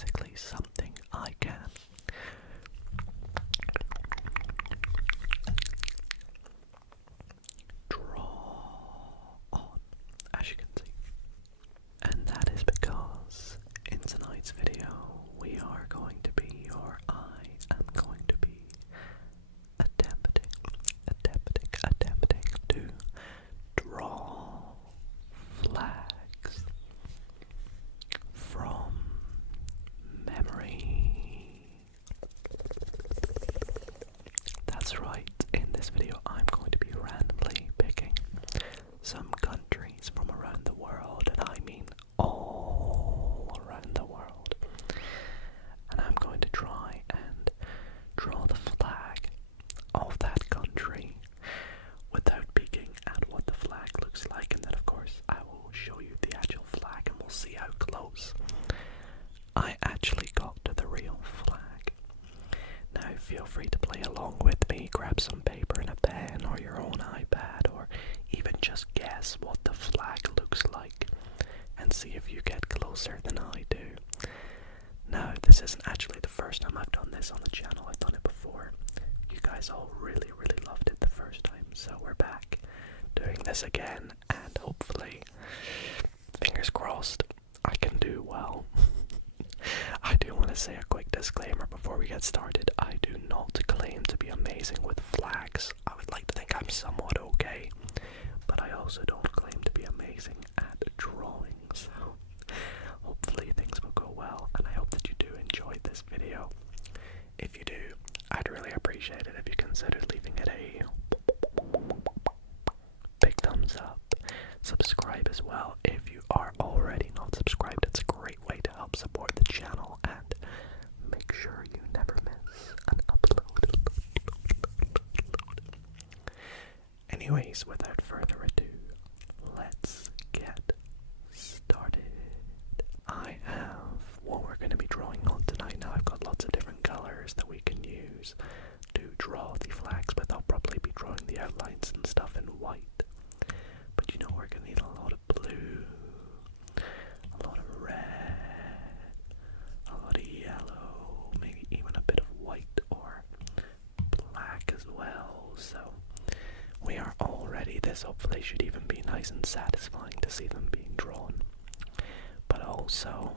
basically something I can draw on, as you can see. And that is because in tonight's video we are going to be, or I am going to be, attempting to draw flags from memory. That's right, in this video I'm going to be randomly picking some countries from around the world, and I mean all around the world, and I'm going to try and draw the flag of that country without peeking at what the flag looks like, and then of course I will show you the actual flag and we'll see how close I actually got to the real flag. Now feel free to play along with me, grab some paper and a pen or your own iPad, or even just guess what the flag looks like and see if you get closer than I do. Now this isn't actually the first time I've done this on the channel. I've done it before. You guys all really loved it the first time, so we're back doing this again, and hopefully, fingers crossed, I can do well. I do want to say a quick disclaimer before we get started. I do not claim to be amazing with flags. I would like to think I'm somewhat okay, but I also don't claim to be amazing at drawing, so hopefully things will go well, and I hope that you do enjoy this video. If you do, I'd really appreciate it if you considered leaving it a big thumbs up. Subscribe as well if you are already not subscribed. It's a great way to help support the channel, and make sure you never miss an upload. Anyways, without further ado, let's get started. I have what we're going to be drawing on tonight. Now I've got lots of different colors that we can use to draw the flags, but I'll probably be drawing the outlines and stuff in white. But you know, we're going to need a lot of blue, a lot of red, a lot of yellow, maybe even a bit of white or black as well. So we are all ready. This hopefully should even be nice and satisfying to see them being drawn. But also,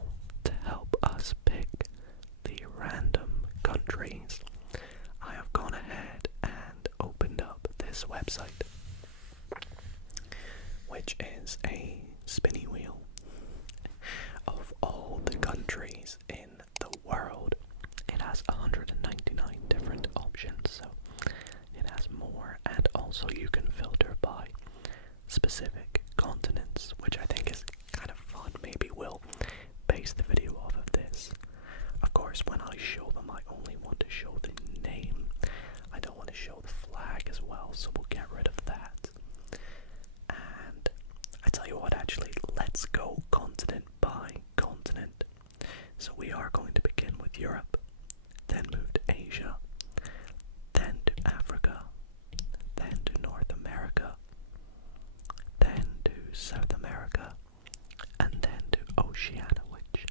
to help us pick the random countries, I have gone ahead and opened up this website, which is a spinny wheel of all the countries in the world. It has 199 different options, so it has more, and also you can filter by specific continents, which I think is kind of fun. Maybe we'll base the video off of this. Of course, when I show them, I only want to show the name. I don't want to show the flag as well, so we'll get rid of that. And I tell you what, actually, let's go continent by continent. So we are going to begin with Europe, then move to Asia, then to Africa, then to North America, then to South America, and then to Oceania, which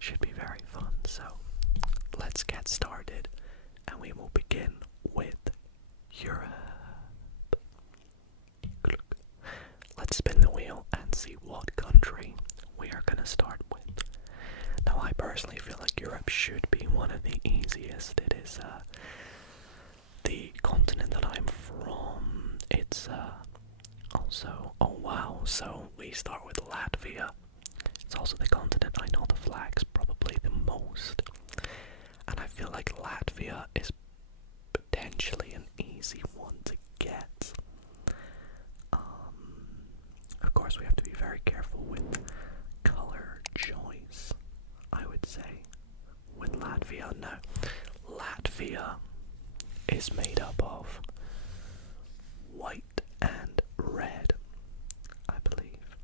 should be very fun. So let's get started, and we will begin with Europe. Let's spin the wheel and see what country we are going to start with. Now I personally feel like Europe should be one of the easiest. It is the continent that I'm from. It's also, oh wow, so we start with Latvia. It's also the continent I know the flags probably the most, and I feel like Latvia is potentially an easy one to get. Of course, we have to be very careful with color choice, I would say, with Latvia. Now, Latvia is made up of white and red, I believe.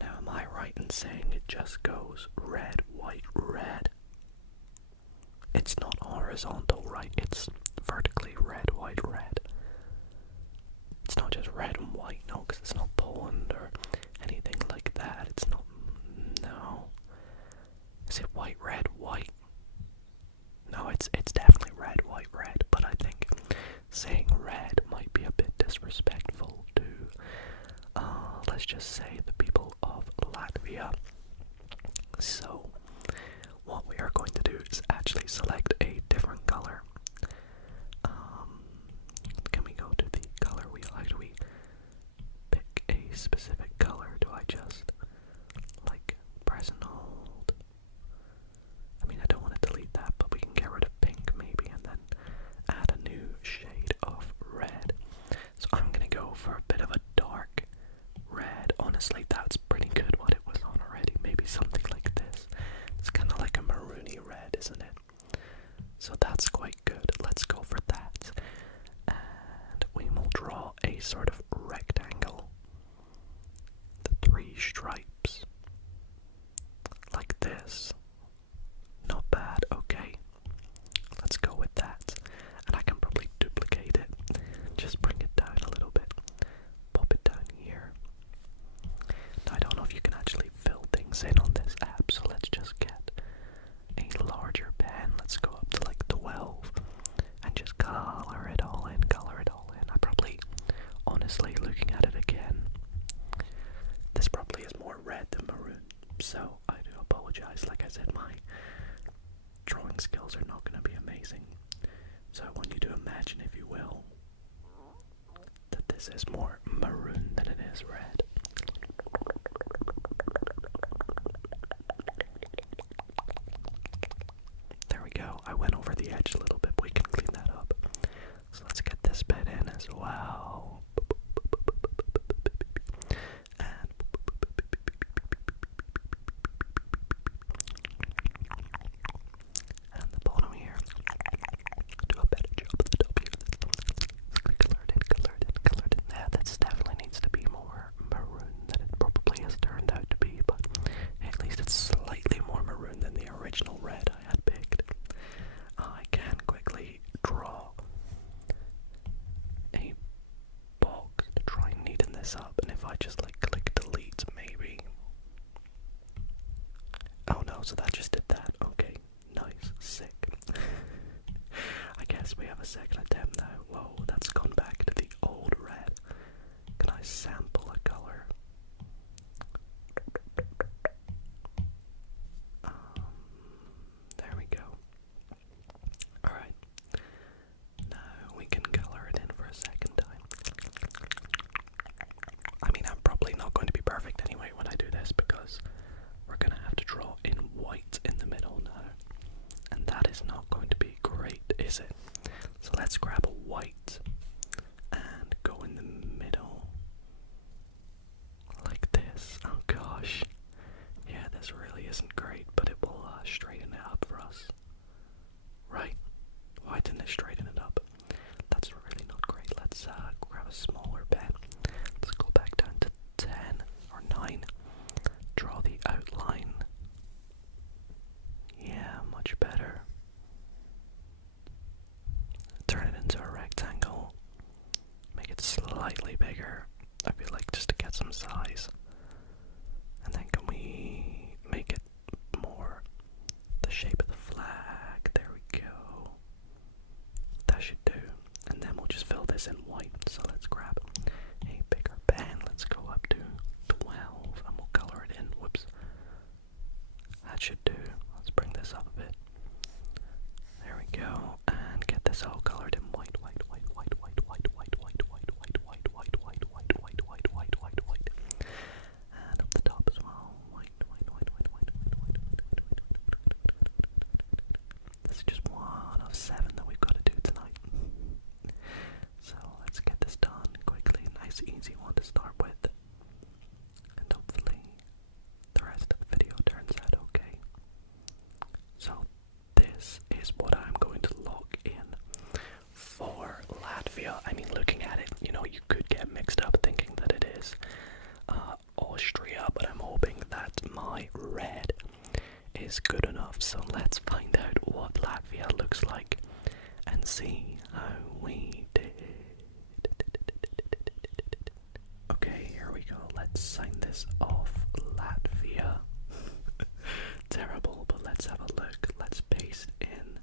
Now, am I right in saying it just goes red, white, red? It's not horizontal, right? It's vertically red, white, red. It's not just red and white, no, because it's not Poland or anything like that. It's not, no. Is it white? let's just say the people of Latvia. So what we are going to do is actually select a different color. Can we go to the color wheel? How do we pick a specific color? Do I just like press and hold? I mean, I don't want to delete that, but we can get rid of pink maybe and then add a new shade of red. So I'm gonna go for a bit of a dark red. Honestly, that's pretty good what it was on already. Maybe something like this. It's kind of like a maroony red, isn't it? So that's quite good. Let's go for that. And we will draw a sort of rectangle. The 3 stripes. Like this. Not bad, okay. Let's go with that. And I can probably duplicate it. Just bring it down a little bit. Pop it down here. Now I don't know if you can actually fill things in on this app, so let's just get a larger pen. Let's go up to like 12 and just color it all in, color it all in. I probably, honestly, looking at it again, this probably is more red than maroon, so I do apologize. Like I said, my drawing skills are not going to be amazing, so I want you to imagine, if you will, that this is more maroon than it is red. There we go. I went over the edge a little bit, but we can clean that up. So let's get this bit in as well. And the bottom here. Do a better job at the top here. Colored in. Yeah, this definitely needs to be more maroon than it probably has turned out to be, but at least it's slightly more maroon than the original red I had picked. I can quickly draw a box to try and neaten this up, and if I just like click delete maybe. Oh no, so that just did that. Okay, nice, sick. I guess we have a second attempt now. Whoa, that's gone back to the old red. Can I sample a color? There we go. Alright. Now we can color it in for a second time. I mean, I'm probably not going to be perfect anyway when I do this, because we're going to have to draw in white in the middle now. And that is not going to be great, is it? So let's grab a white and go in the middle. Like this. Oh gosh. Yeah, this really isn't great, but it will straighten it up for us. Right? Why didn't it straighten it up? That's really not great. Let's grab a smaller pen. Let's go back down to 10 or 9. Draw the outline. Yeah, much better. Turn it into a rectangle. Make it slightly bigger. I feel like just to get some size. And then can we make it more the shape of the flag? There we go. That should do. And then we'll just fill this in white. So let's grab a bigger pen. Let's go up to 12 and we'll color it in. Whoops. That should do. Let's bring this up a bit. There we go. And get this all colored in white. And up the top as well. White. This is just one of 7 that we've got to do tonight. So let's get this done quickly. Nice, easy one to start with. And hopefully the rest of the video turns out okay. So this is what I'm going to log in for Latvia. I mean, looking at it, you know, you could get mixed up thinking that it is Austria, but I'm hoping that my red is good enough. So let's find out what Latvia looks like and see how we did. Okay, here we go. Let's sign this off. Latvia. Terrible, but let's have a look. Let's paste in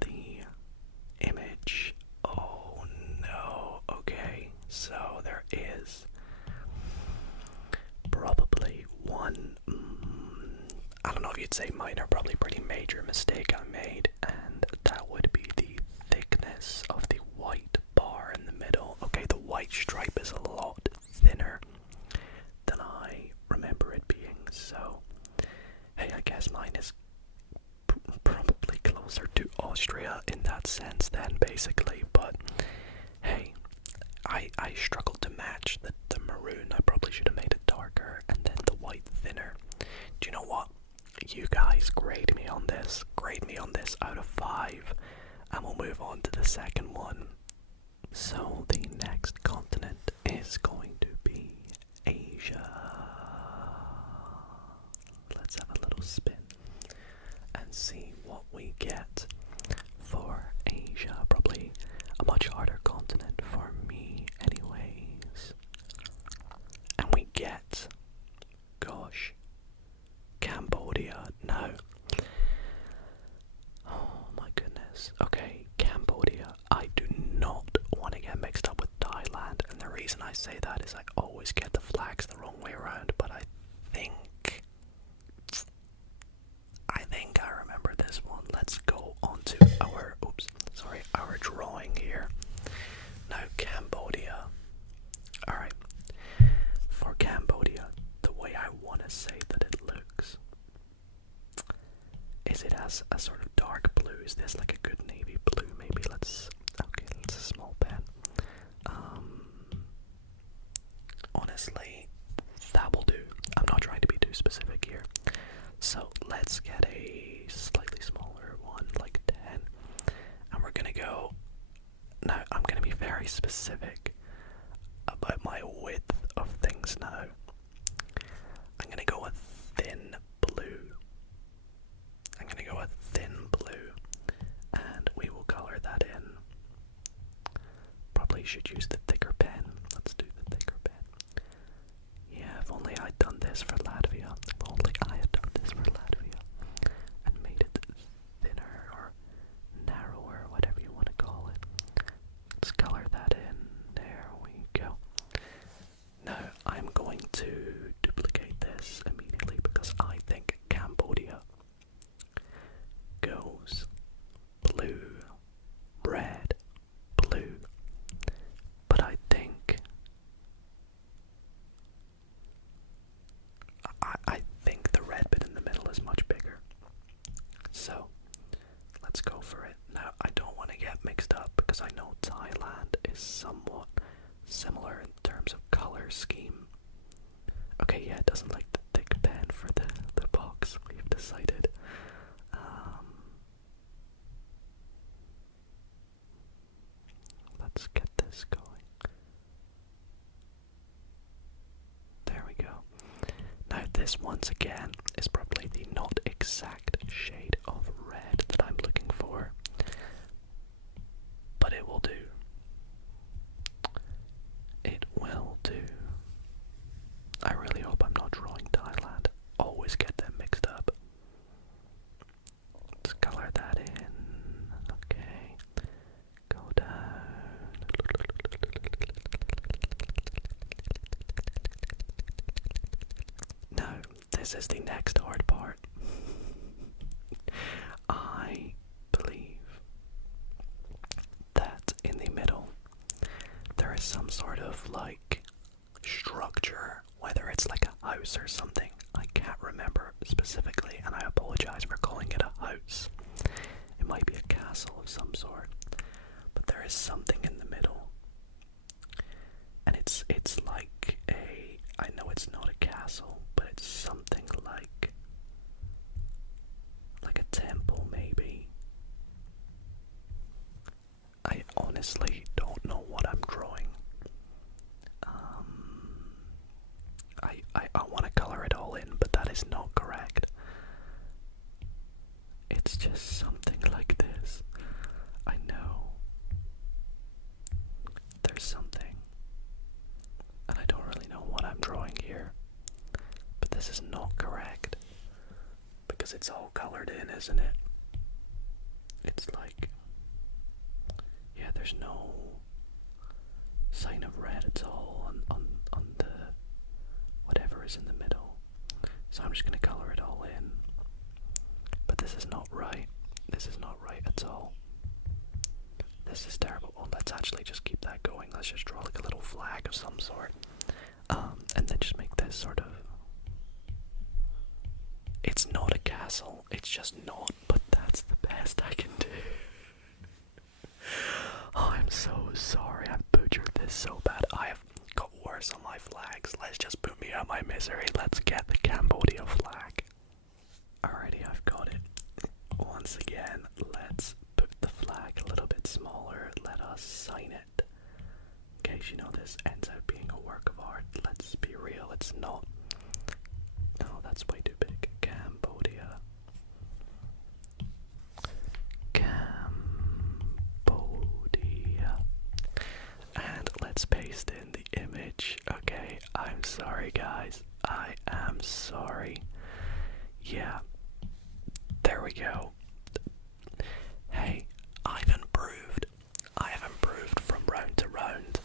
the image. Oh no. Okay, so there is of you'd say minor, probably pretty major mistake I made, and that would be the thickness of the white bar in the middle. Okay, the white stripe is a lot thinner than I remember it being, so hey, I guess mine is probably closer to Austria in that sense then, basically, but hey, I struggled to match the maroon. I probably should have made it darker and then the white thinner. Do you know what? You guys grade me on this. Grade me on this out of 5, and we'll move on to the second one. So the next continent is going to be Asia. Let's have a little spin and see what we get for Asia. Probably a much harder continent for me anyways. And we get, gosh, Cambodia. No. Oh my goodness. Okay, Cambodia. I do not want to get mixed up with Thailand, and the reason I say that is I always get the flags the wrong way around, but I think I remember this one. Let's go on to our drawing here. Now, Cambodia. Alright. For Cambodia, the way I want to say that it looks is it has a sort of dark blue. Is this like a good navy blue? Maybe let's a small pen. Honestly, that will do. I'm not trying to be too specific here. So let's get a slightly smaller one, like 10. And we're gonna go. Now, I'm gonna be very specific about my width of things now. I'm gonna go with thin blue. And we will color that in. Probably should use the thicker pen. Let's do the thicker pen. Yeah, if only I'd done this for Latvia. If only I had done this for Latvia and made it thinner or narrower, whatever you want to call it. Let's color that in. There we go. Now I'm going to duplicate this immediately because I think Cambodia goes blue, red, blue. But I think the red bit in the middle is much bigger. So let's go for it. Now I don't want to get mixed up because I know Thailand is somewhat similar in terms of color scheme. Okay, yeah, it doesn't like the thick pen for the box, we've decided. Let's get this going. There we go. Now this, once again, is probably the not exact shade of red that I'm looking for, but it will do. It will do. I really hope I'm not drawing Thailand. Always get them mixed up. Let's color that in. Okay. Go down. Now, this is the next hard part. I believe that in the middle there is some sort of like structure, whether it's like a house or something. I can't remember specifically, and I apologize for calling it a house. It might be a castle of some sort, but there is something in the middle, and it's like I know it's not a castle, but it's something like a temple maybe. I honestly don't know what I'm drawing. I want to color it all in, but that is not correct. It's just something like this. I know. There's something. And I don't really know what I'm drawing here. But this is not correct. Because it's all colored in, isn't it? It's like... yeah, there's no sign of red at all on the whatever is in the middle. So I'm just going to color it all in. right. This is not right at all. This is terrible. Oh, let's actually just keep that going. Let's just draw like a little flag of some sort. And then just make this sort of... It's not a castle. It's just not, but that's the best I can do. Oh, I'm so sorry. I've butchered this so bad. I have got worse on my flags. Let's just put me out my misery. Let's get the Cambodia flag. Alrighty, I've got it. Once again, let's put the flag a little bit smaller. Let us sign it. In case you know this ends up being a work of art. Let's be real, it's not. Oh, that's way too big. Cambodia. Cambodia. And let's paste in the image. Okay, I'm sorry guys. I am sorry. Yeah. There we go. Hey, I've improved. I have improved from round to round.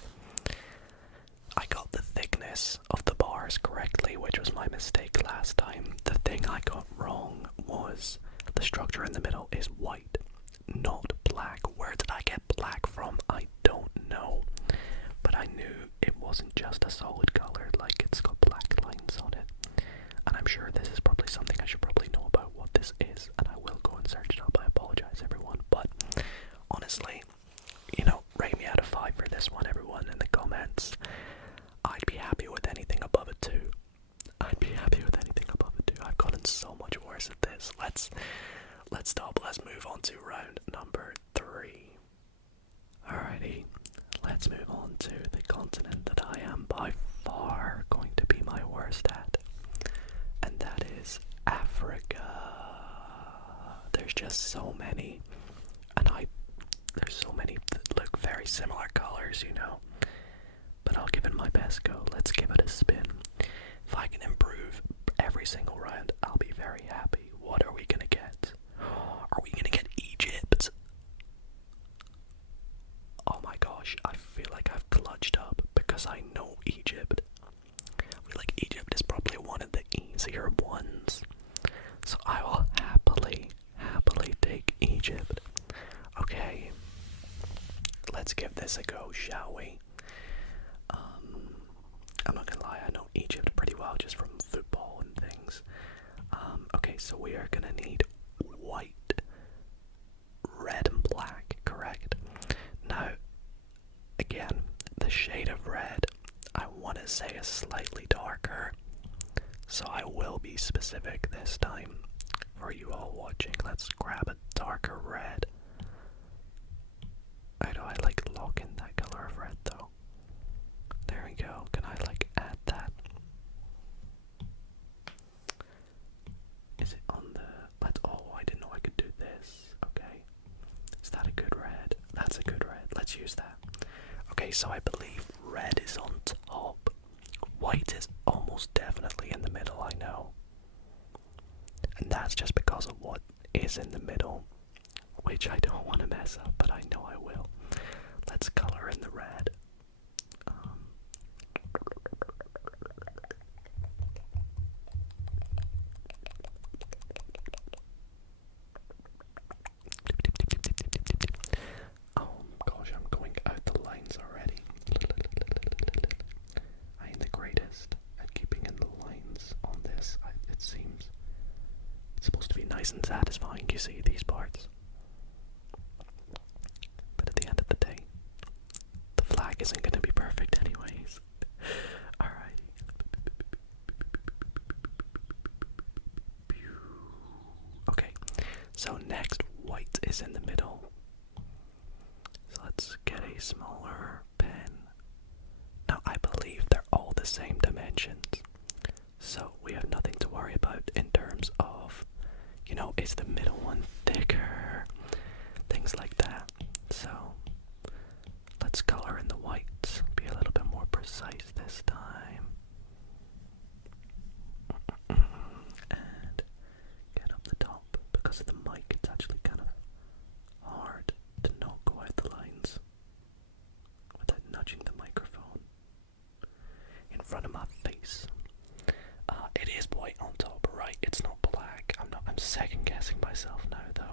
I got the thickness of the bars correctly, which was my mistake last time. The thing I got wrong was the structure in the middle is white, not black. Where did I get black from? I don't know. But I knew it wasn't just a solid color, like it's got black lines on it. And I'm sure this is probably something I should probably know about what this is, and I will go and search it up. I apologize, everyone. But honestly, you know, rate me out of 5 for this one, everyone, in the comments. I'd be happy with anything above a 2. I'd be happy with anything above a 2. I've gotten so much worse at this. Let's stop. Let's move on to round number 3. Alrighty, let's move on to the continent that I am by far going to be my worst at. And that is Africa. There's just so many. And there's so many that look very similar colors, you know. But I'll give it my best go. Let's give it a spin. If I can improve every single round, I'll be very happy. What are we gonna get? Are we gonna get Egypt? Oh my gosh, I feel like I've clutched up because I know Egypt. I feel like Egypt is probably one of the easier ones. So I will happily take Egypt. Okay, let's give this a go, shall we? I'm not gonna lie, I know Egypt pretty well just from football and things. Okay, so we are gonna need white, red, and black, correct? Now, again, the shade of red, I want to say is slightly darker, so I will be specific this time for you all watching. Let's grab a darker red. I know I like lock in that color of red though. There we go. Can I like add that? Is it on the... Oh, I didn't know I could do this. Okay. Is that a good red? That's a good red. Let's use that. Okay, so I believe red is on top. White is almost definitely in the middle, I know. And that's just because of what is in the middle, which I don't want to mess up, but I know I will. Let's color in the red. Oh gosh, I'm going out the lines already. I am the greatest at keeping in the lines on this. It seems it's supposed to be nice and satisfying, you see, these parts. But at the end of the day, the flag isn't going to be perfect anyways. Alrighty. Okay, so next, white is in the middle. So let's get a smaller pen. Now, I believe they're all the same dimensions. So we have nothing to worry about in terms of, you know, is the middle one thicker? Things like that. So let's color in the whites. Be a little bit more precise this time. And get up the top. Because of the mic, it's actually kind of hard to not go out the lines without nudging the microphone in front of my face. It is white on top, right? It's not black. I'm second guessing myself now, though.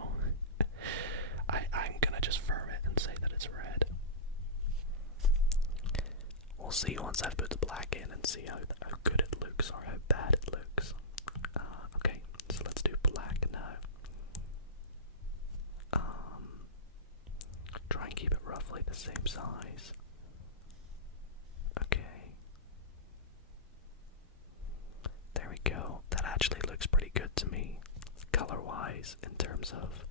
we'll see once I've put the black in and see how good it looks or how bad it looks. Okay, so let's do black now. Try and keep it roughly the same size. Okay. There we go. That actually looks pretty good to me, color-wise, in terms of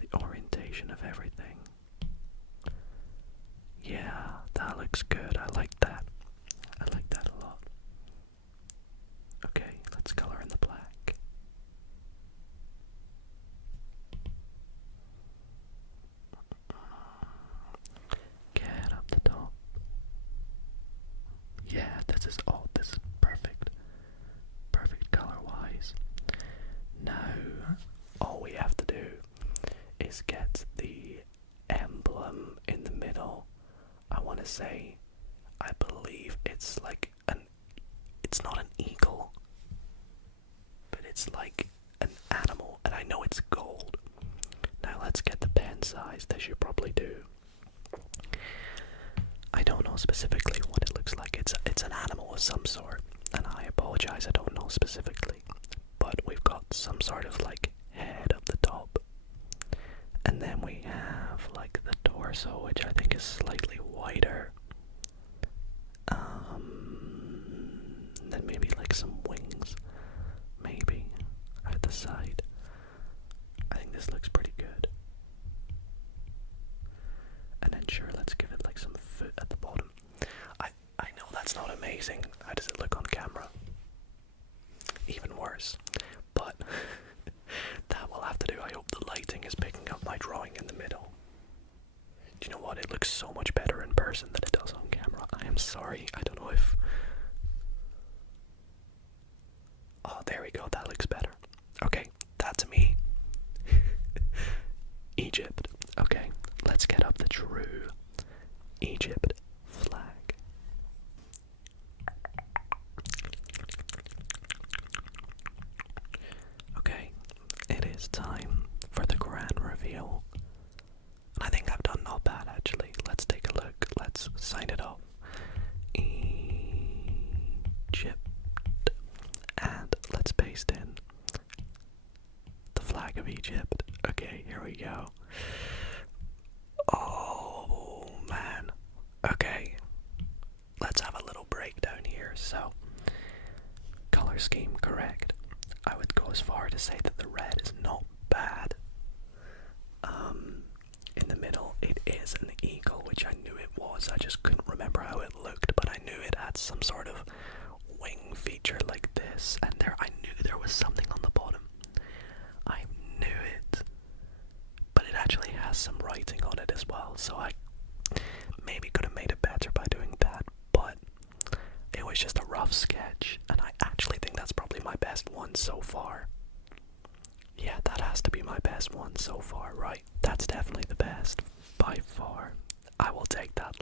the orientation of everything. Yeah, that looks good. I like that. I like that a lot. Okay, let's color in the black. Get up the top. Yeah, this is perfect. Perfect color-wise. Now, all we have to do is get the emblem in the middle. I want to say, I believe it's like it's not an eagle, but it's like an animal, and I know it's gold. Now let's get the pen size, as you probably do. I don't know specifically what it looks like. It's an animal of some sort, and I apologize, I don't know specifically. But we've got some sort of like head up the top, and then we have like the torso, which I think is slightly wider. Then maybe like some wings, maybe at the side. I think this looks pretty good. And then sure, let's give it like some foot at the bottom. I know that's not amazing. How does it look on camera? Even worse. But that will have to do. I hope the lighting is picking up my drawing in the middle. Do you know what? It looks so much better in person than it does on camera. I am sorry. I don't know if... Oh, there we go. That looks better. Okay, that's me. Egypt. Okay, let's get up the true Egypt flag. Okay, it is time for the grand reveal. I think I've done not bad actually. Let's take a look. Let's sign it off. Egypt. And let's paste in the flag of Egypt. Okay, here we go. Oh man. Okay. Let's have a little breakdown here. So, color scheme correct. I would go as far to say that the red is not bad. In the middle, it is an eagle, which I knew it was. I just couldn't remember how it looked, but I knew it had some sort of wing feature like this. And I knew there was something on the bottom. I knew it, but it actually has some writing on it as well. So I maybe could have made it better by doing that, but it was just a rough sketch, and I actually think that's probably my best one so far. Yeah, that has to be my best one so far, right? That's definitely the best, by far. I will take that.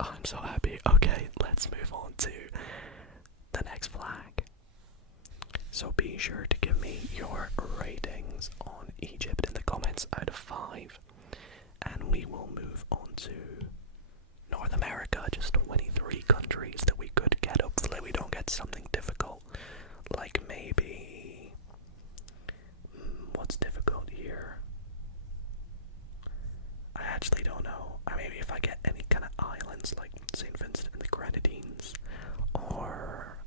I'm so happy. Okay, let's move on to the next flag. So be sure to give me your ratings on Egypt in the comments out of 5. And we will move on to North America, just 23 countries that we could get. Hopefully we don't get something difficult, like maybe... what's difficult here? I actually don't know. Maybe if I get any kind of islands like St. Vincent and the Grenadines, or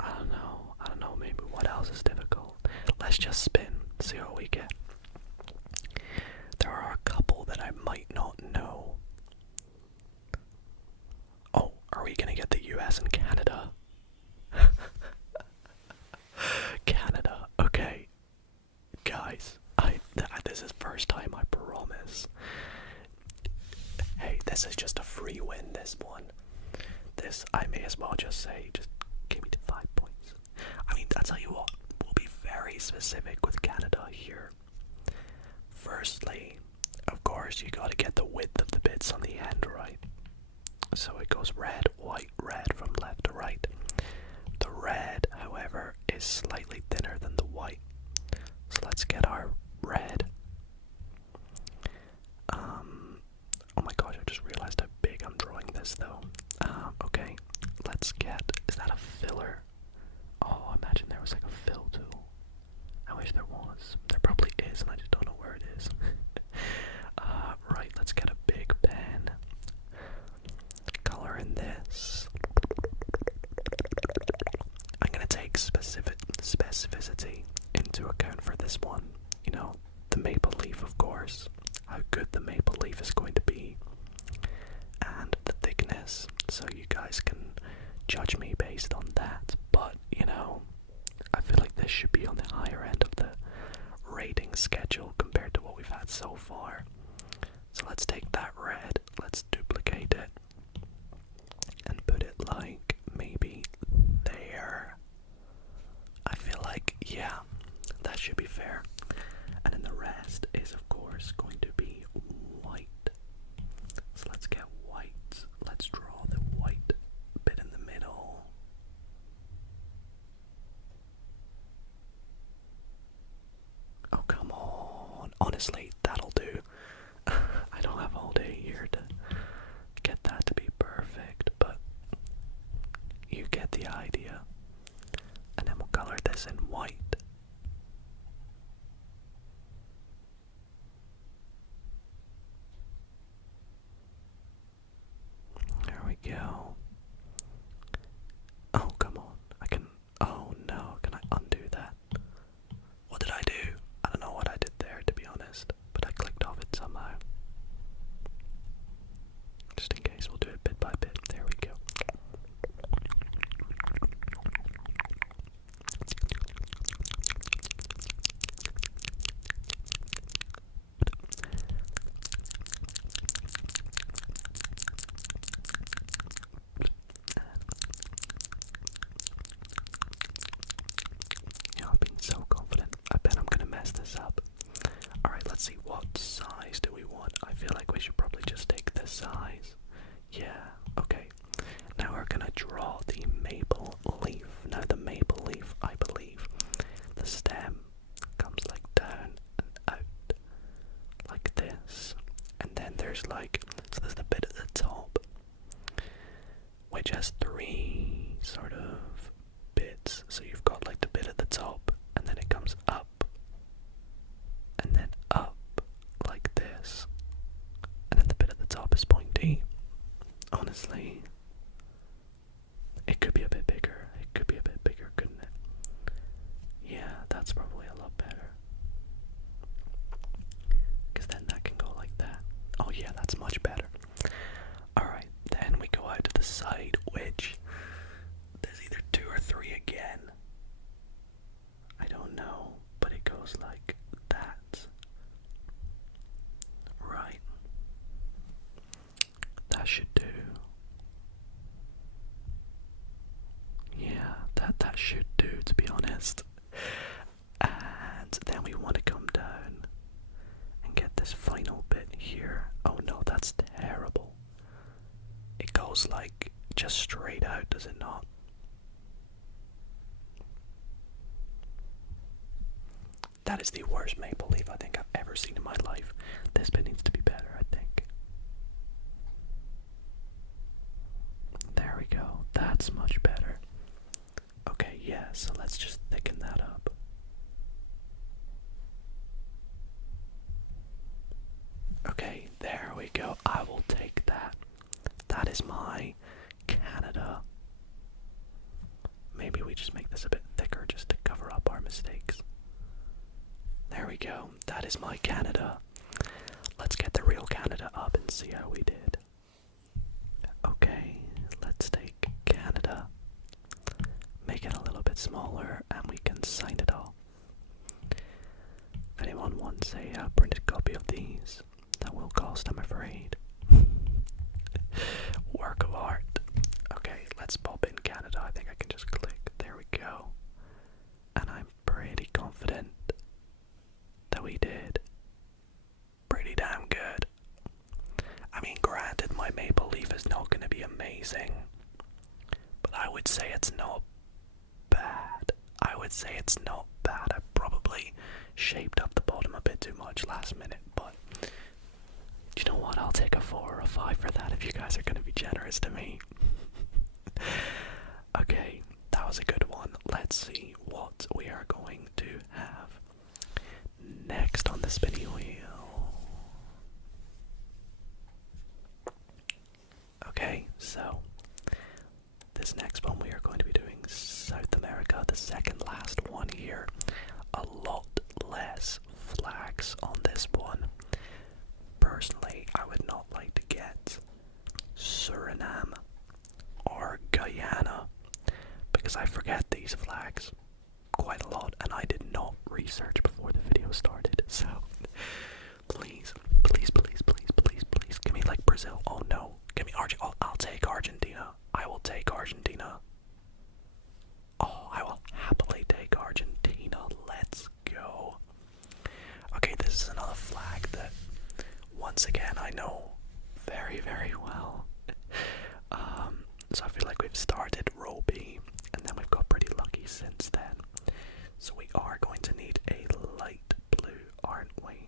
I don't know, maybe what else is difficult. Let's just spin, see what we get. There are a couple that I might not know. Oh, are we gonna get the US and Canada? Canada, okay. Guys, this is first time, I promise. Hey, this is just a free win, this one. This, I may as well just say, just give me the 5 points. I mean, I'll tell you what, we'll be very specific with Canada here. Firstly, of course, you gotta get the width of the bits on the end, right? So it goes red, white, red from left to right. The red, however, is slightly thinner than the white. So let's get our red. Oh my gosh, I just realized this though. Okay, let's get, is that a filler? Oh, imagine there was like a fill tool. I wish there was. There probably is, and I just don't know where it is. Right, let's get a big pen. Color in this. I'm gonna take specificity into account for this one. You know, the maple leaf, of course. How good the maple leaf is going to be. And the thickness. So you guys can judge me based on that. But, you know, I feel like this should be on the higher end of the rating schedule compared to what we've had so far. So let's take that red, let's duplicate it, and put it like maybe there. I feel like, yeah, that should be fair. And then the rest is, of course, going to be white. So let's get white. Let's draw the white bit in the middle. Oh, come on. Honestly, that'll do. I don't have all day here to get that to be perfect, but you get the idea. And then we'll color this in white. There we go. Oh, come on. Oh no, can I undo that? What did I do? I don't know what I did there, to be honest, but I clicked off it somehow. Just in case, we'll do it bit by bit. There we go. Yeah, I've been so confident. I bet I'm gonna mess this up. Alright, let's see, what size do we want? I feel like we should probably just take this size. Yeah, okay. Now we're gonna draw the maple leaf. Now the maple leaf, I believe, the stem comes like down and out, like this. And then there's like, so there's the bit at the top, which has three sort of bits. So you've got like the bit at the top, and then it comes up, and then up, like this. And then the bit at the top is pointy. Honestly, it could be a bit bigger. It could be a bit bigger, couldn't it? Yeah, that's probably a lot better. Because then that can go like that. Oh yeah, that's much better. Alright, then we go out to the side, which there's either 2 or 3 again. I don't know, but it goes like that. Right. That should do. Yeah, that should do, to be honest. And then we want to come down and get this final bit here. Oh no, that's terrible. It goes like just straight out, does it not? That is the worst maple leaf I think I've ever seen in my life. This bit needs to be better, I think. There we go. That's much better. Okay, yeah, so let's just thicken that up. Okay, there we go. I will take that. That is my Canada. Maybe we just make this a bit thicker just to cover up our mistakes. There we go. That is my Canada. Let's get the real Canada up and see how we did. Okay, let's take Canada, make it a little bit smaller, and we can sign it off. If anyone wants a printed copy of these, that will cost, I'm afraid. Work of art. Okay, let's pop in Canada. I think I can just click. There we go. And I'm pretty confident that we did pretty damn good. I mean, granted, my maple leaf is not going to be amazing, but I would say it's not bad. I would say it's not bad. I probably shaped up the bottom a bit too much last minute, but Do you know what? I'll take a 4 or a 5 for that if you guys are going to be generous to me. Okay, that was a good one. Let's see what we are going to have next on the spinny wheel. Okay, so this next one we are going to be doing South America, the second last one here. A lot less flags on this one. Personally, I would not like to get Suriname or Guyana because I forget these flags quite a lot and I did not research before the video started. So please, please, please, please, please, please give me like Brazil. Oh no, give me Argentina. Oh, I'll take Argentina. I will take Argentina. Oh, I will happily take Argentina. Let's go. Okay, this is another flag that once again I know very, very well. So I feel like we've started row B and then we've got pretty lucky since then. So we are going to need a light blue, aren't we?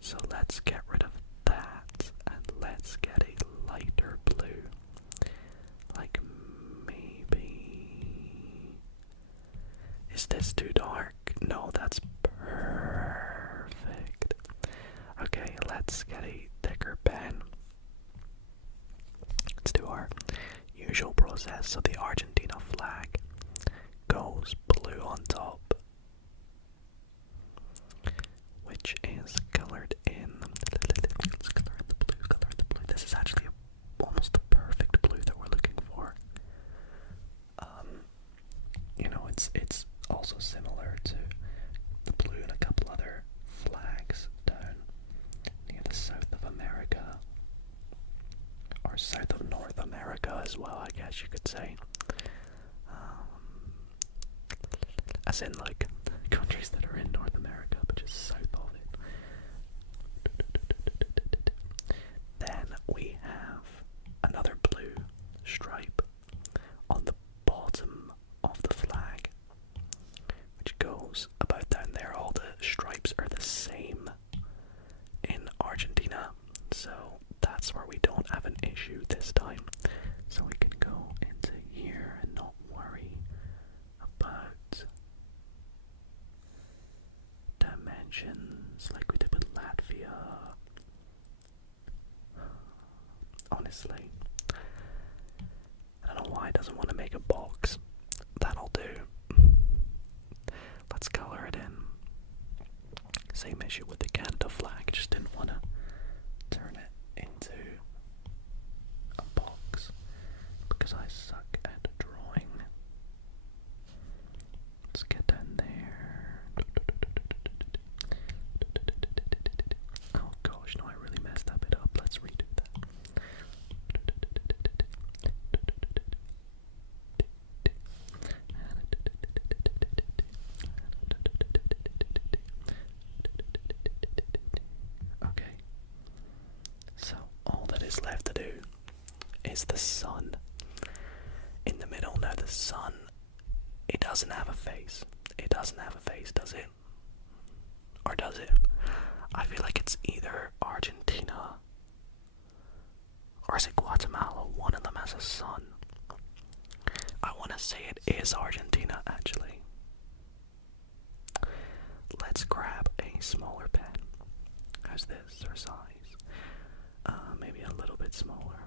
So let's get rid of that and let's get a lighter blue. Like maybe... Is this too dark? No, that's perfect. Okay, let's get a thicker pen. Let's do our usual process. So the Argentina flag goes blue on top, which is colored in. Let's color in the blue, color in the blue. This is actually almost the perfect blue that we're looking for. You know, it's also similar to the blue in a couple other flags down near the south of America, or south of North America as well, I guess you could say. As in, like, countries that are in North America, but just south of it. Then we have another blue stripe on the bottom of the flag, which goes about down there. All the stripes are the same in Argentina, so that's where we don't have an issue this time. So we can go into here and not worry about dimensions like we did with Latvia. Honestly, I don't know why it doesn't want to make a box. That'll do. Let's color it in. Same issue with the Canada flag, just didn't want to turn it into a box because I suck at drawing. Let's get down there. Oh gosh, no, I really messed up it up. Let's redo that. Okay, so all that is left to do is the sun in the middle. Now the sun, it doesn't have a face. It doesn't have a face, does it? Or does it? I feel like it's either Argentina or is it Guatemala? One of them has a sun. I want to say it is Argentina, actually. Let's grab a smaller pen. How's this, or size? Maybe a little bit smaller.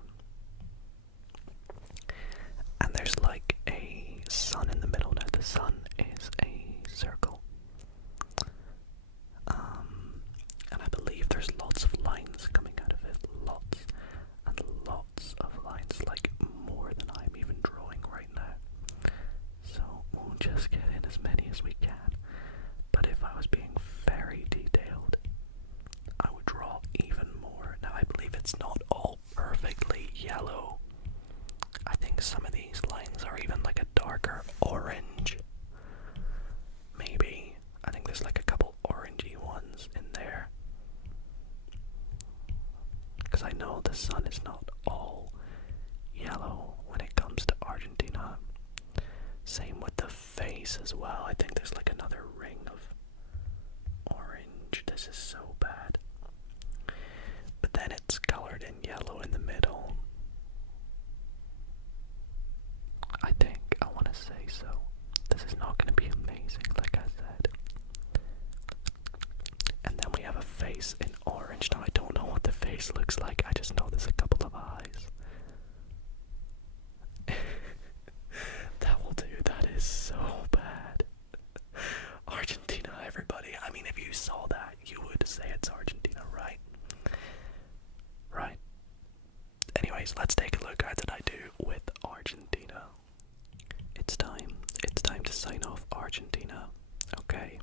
And there's like a sun in the middle. Now the sun is a circle. And I believe there's lots of lines coming out of it. Lots and lots of lines, like more than I'm even drawing right now. So we'll just get in as many as we can. But if I was being very detailed, I would draw even more. Now I believe it's not all perfectly yellow. I think some of these lines are even like a darker orange. Maybe. I think there's like a couple orangey ones in there. Because I know the sun is not all yellow when it comes to Argentina. Same with the face as well. I think there's like another ring of orange. This is so bad. But covered in yellow in the middle. I think, I want to say so. This is not going to be amazing, like I said. And then we have a face in orange. Now I don't know what the face looks like, I just know there's a couple of eyes. That will do, that is so bad. Argentina, everybody. I mean, if you saw that, you would say it's Argentina, right? Right. Anyways, let's take a look. How did I do with Argentina? It's time. It's time to sign off Argentina. Okay.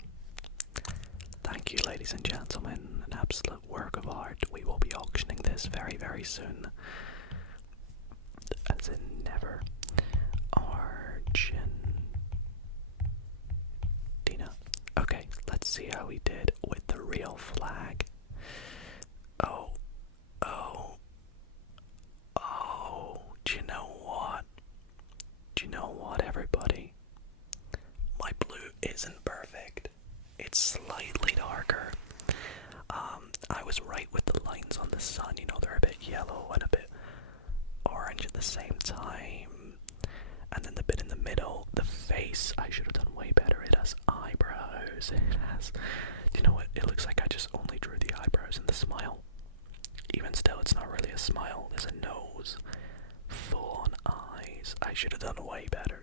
Thank you, ladies and gentlemen. An absolute work of art. We will be auctioning this very, very soon. As in never. Argentina. Okay, let's see how we did with the real flag. Oh, do you know what? Do you know what, everybody? My blue isn't perfect. It's slightly darker. I was right with the lines on the sun, you know, they're a bit yellow and a bit orange at the same time. And then the bit in the middle, the face, I should have done way better. It has eyebrows. It has, you know what? It looks like I just only drew the eyebrows and the smile. Even still, it's not really a smile. There's a nose, full on eyes. I should have done way better.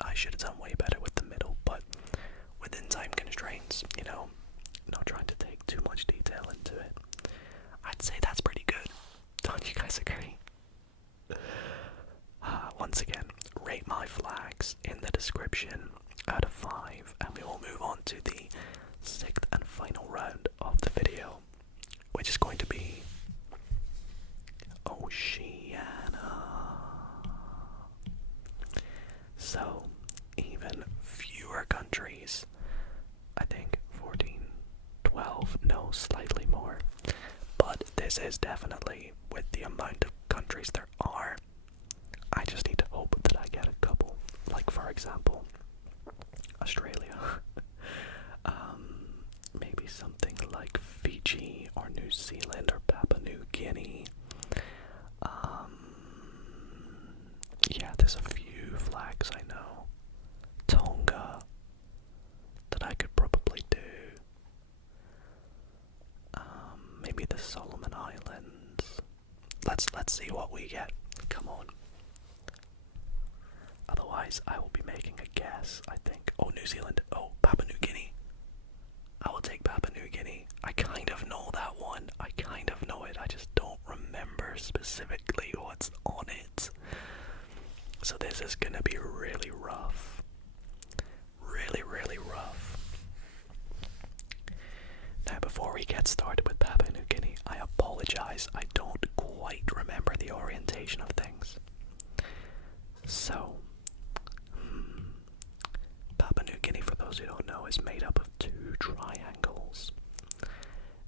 I should have done way better with the middle, but within time constraints, you know, not trying to take too much detail into it. I'd say that's pretty good. Don't you guys agree? Once again, rate my flags in the description out of 5, and we will move on to the 6th and final round of the video, which is going to be Oceania. So, even fewer countries. I think 14, 12, no, slightly more. But this is definitely, with the amount of countries there are, I just need to hope that I get a couple. Like, for example, Australia. Maybe something like Fiji or New Zealand or Papua New Guinea. Yeah, there's a few flags I know. Tonga that I could probably do. Maybe the Solomon Islands. Let's see what we get. Come on. Otherwise, I will be making a guess, I think. Oh, New Zealand. Oh, Papua New Guinea. I will take Papua New Guinea. I kind of know that one. I kind of know it. I just don't remember specifically what's on it. So this is gonna be really rough. Really, really rough. Now, before we get started with Papua New Guinea, I apologize. I don't quite remember the orientation of things. So, Papua New Guinea, for those who don't know, is made up of 2 triangles.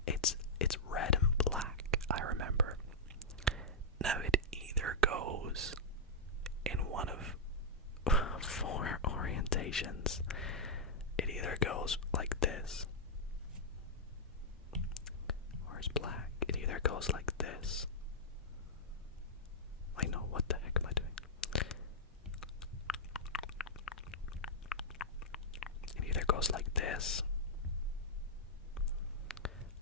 It's red and black, I remember. Now, it either goes in one of 4 orientations. It either goes like this, or it's black. It either goes like this. I know, what the heck am I doing? It either goes like this,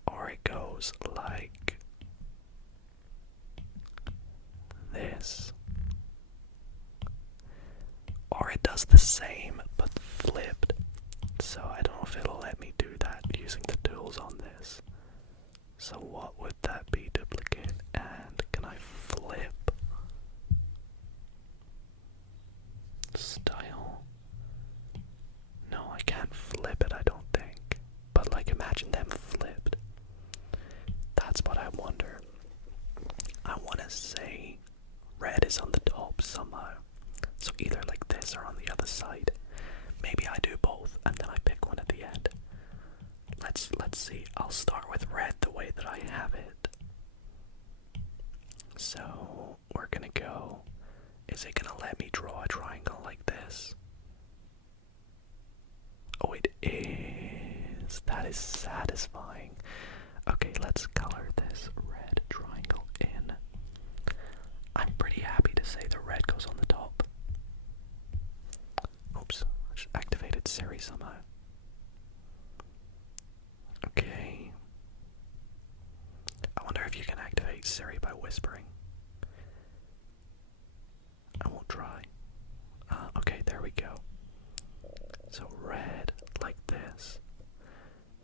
or it goes like this, or it does the same but flipped. So I don't know if it'll let me do that using the tools on this. So what would that be? Duplicate, and can I flip? Style? No, I can't flip it, I don't think. But like, imagine them flipped. That's what I wonder. I want to say red is on the top somehow. So either like this or on the other side. Maybe I do both and then I pick one at the end. Let's see. I'll start with red the way that I have it. So we're gonna go. Is it gonna let me draw a triangle like this? Oh, it is. That is satisfying. Okay, let's color this red triangle in to say the red goes on the top. Oops, I just activated Siri somehow. Okay. I wonder if you can activate Siri by whispering. I won't try. Okay, there we go. So red, like this.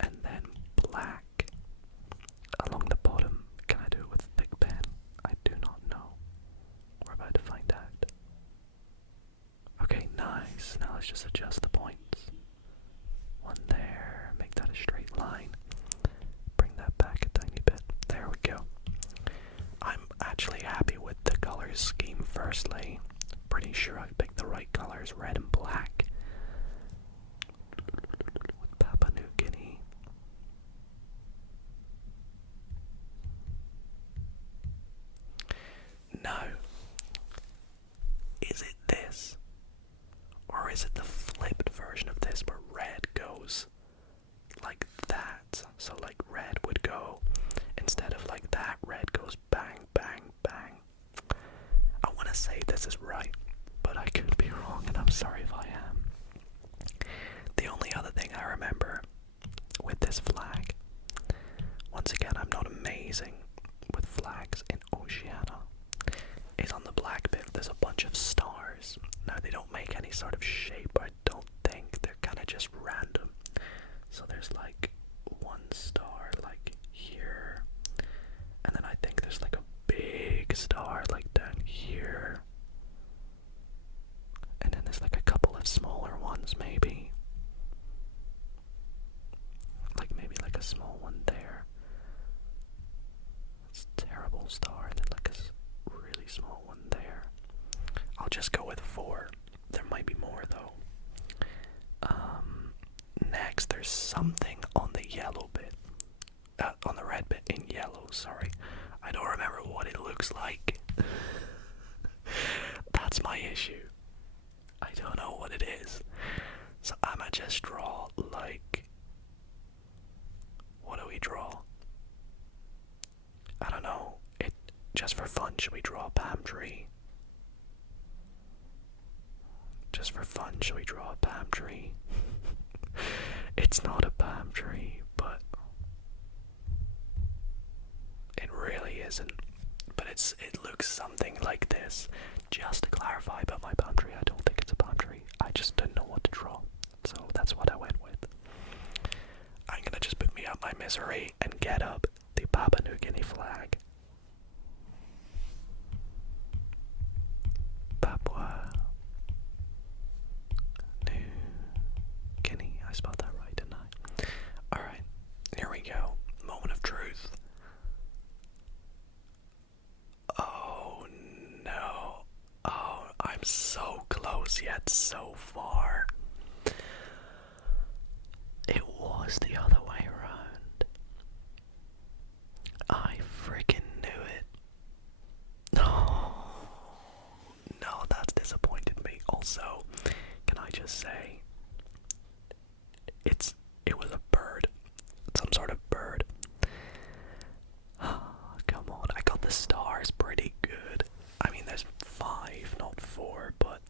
And then black along the bottom. Can I do it with a thick pen? I do not know. We're about to find out. Okay, nice. Now let's just adjust the points. One there. Make that a straight line. Bring that back a tiny bit. There we go. I'm actually happy with the color scheme firstly. Pretty sure I picked the right colors, red and black. With Papua New Guinea. Now, is it this? Or is it the flipped version of this where red goes like that? So like red would go, instead of like that, red goes bang, bang, bang. I want to say this is right, but I could be wrong, and I'm sorry if I am. The only other thing I remember with this flag, once again, I'm not amazing with flags in Oceania, is on the black bit there's a bunch of stars. Now they don't make any sort of shape, I don't think. They're kind of just random. So there's like one star like here, and then I think there's like a big star like down here, and then there's like a couple of smaller ones maybe. Like maybe like a small one there. It's a terrible star, and then like a really small one there. I'll just go with 4. There might be more though. Next, there's something on the yellow bit. On the red bit in yellow, sorry. I don't remember what it looks like. That's my issue. I don't know what it is. So I'ma just draw like... What do we draw? I don't know. Just for fun, should we draw a palm tree? Just for fun, should we draw a palm tree? It's not a palm tree, but it really isn't. But it looks something like this. Just to clarify about my palm tree, I don't think it's a palm tree. I just didn't know what to draw, so that's what I went with. I'm gonna just put me out my misery and get up the Papua New Guinea flag. Papua New Guinea. I spelled that right, didn't I? Alright, here we go. Moment of truth. Oh no. Oh, I'm so close yet so far. It was the other way around. I freaking knew it. No, that's disappointed me. Also, can I just say, it was a bird. Some sort of bird. Come on, I got the stars pretty good. I mean, there's 5, not 4, but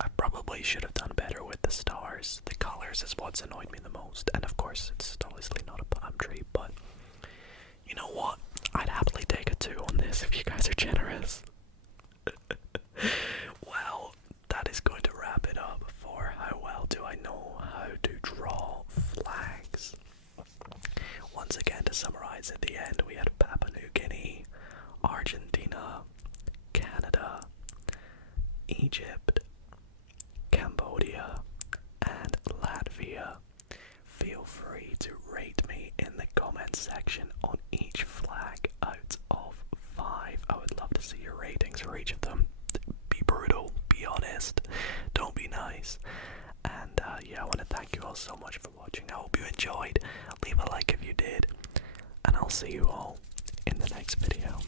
I probably should have done better with the stars. The colors is what's annoyed me the most, and of course, it's obviously not a palm tree, but you know what? I'd happily take a 2 on this if you guys are generous. Well, that is going to wrap it up for how well do I know how to draw flags. Once again, to summarize at the end, we had Papua New Guinea, Argentina, Canada, Egypt, Cambodia, and Latvia. Feel free to rate me in the comment section on each flag out of 5. I would love to see your ratings for each of them. Be brutal, be honest, don't be nice. And yeah, I want to thank you all so much for watching. I hope you enjoyed. Leave a like if you did, and I'll see you all in the next video.